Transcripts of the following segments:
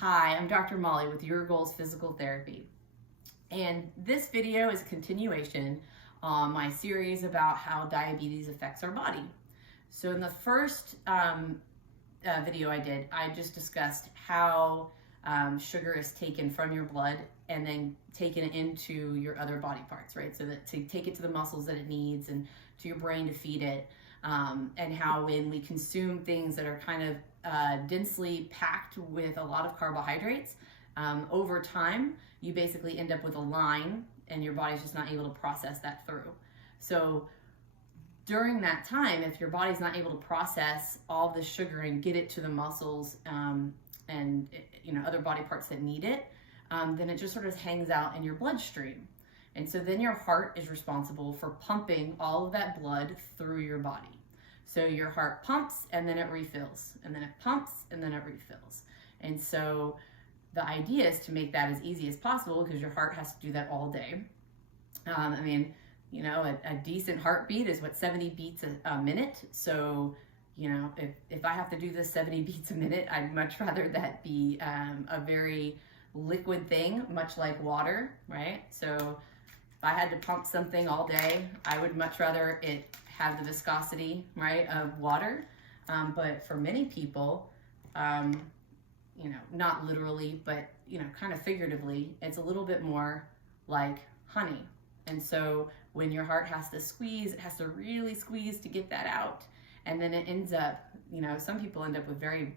Hi, I'm Dr. Molly with Your Goals Physical Therapy. And this video is a continuation on my series about how diabetes affects our body. So in the first video I just discussed how sugar is taken from your blood and then taken into your other body parts, right? So that to take it to the muscles that it needs and to your brain to feed it, and how when we consume things that are kind of densely packed with a lot of carbohydrates, over time, you basically end up with a line and your body's just not able to process that through. So during that time, if your body's not able to process all the sugar and get it to the muscles and other body parts that need it, then it just sort of hangs out in your bloodstream. And so then your heart is responsible for pumping all of that blood through your body. So your heart pumps and then it refills, and then it pumps and then it refills. And so the idea is to make that as easy as possible because your heart has to do that all day. A decent heartbeat is 70 beats a minute. So, if I have to do this 70 beats a minute, I'd much rather that be a very liquid thing, much like water, right? So if I had to pump something all day, I would much rather it have the viscosity, right, of water. But for many people, not literally, but, kind of figuratively, it's a little bit more like honey. And so when your heart has to squeeze, it has to really squeeze to get that out. And then it ends up, some people end up with very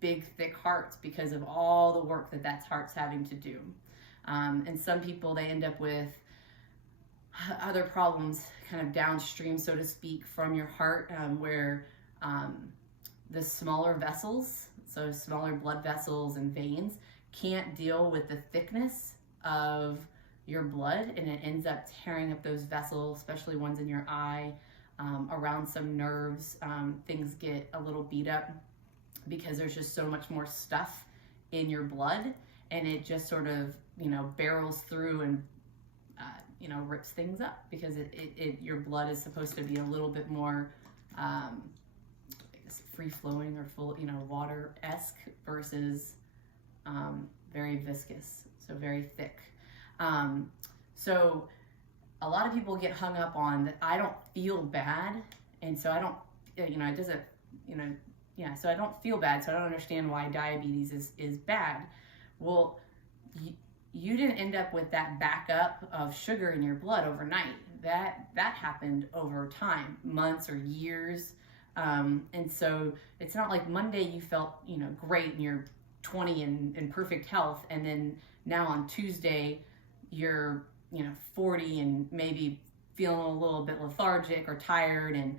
big, thick hearts because of all the work that heart's having to do. And some people, they end up with other problems kind of downstream, so to speak, from your heart, where the smaller vessels, so smaller blood vessels and veins, can't deal with the thickness of your blood, and it ends up tearing up those vessels, especially ones in your eye, around some nerves. Things get a little beat up because there's just so much more stuff in your blood, and it just sort of, barrels through and rips things up because your blood is supposed to be a little bit more free-flowing or full, water-esque versus very viscous, so very thick. So a lot of people get hung up on that I don't feel bad, and so I don't, it doesn't, so I don't feel bad, so I don't understand why diabetes is bad. Well, you didn't end up with that backup of sugar in your blood overnight. That happened over time, months or years. And so it's not like Monday you felt, great and you're 20 and in perfect health. And then now on Tuesday, you're, 40 and maybe feeling a little bit lethargic or tired, and,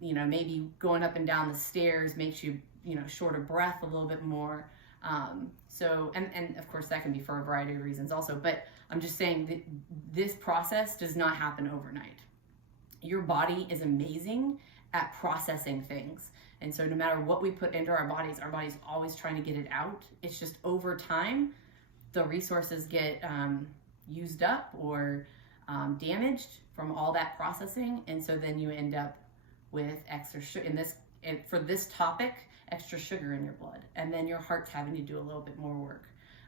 maybe going up and down the stairs makes you, short of breath a little bit more. And of course that can be for a variety of reasons also, but I'm just saying that this process does not happen overnight. Your body is amazing at processing things. And so no matter what we put into our body's always trying to get it out. It's just over time, the resources get used up or damaged from all that processing. And so then you end up with extra sugar for this topic, extra sugar in your blood. And then your heart's having to do a little bit more work,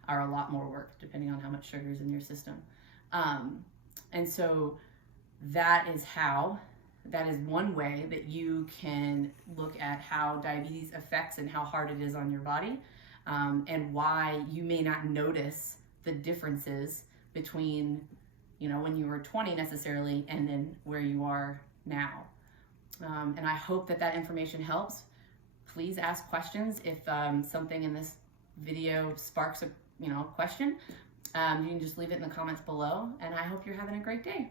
or a lot more work, depending on how much sugar is in your system. And so that is one way that you can look at how diabetes affects and how hard it is on your body, and why you may not notice the differences between, when you were 20 necessarily and then where you are now. And I hope that information helps. Please ask questions if something in this video sparks a question. You can just leave it in the comments below, and I hope you're having a great day.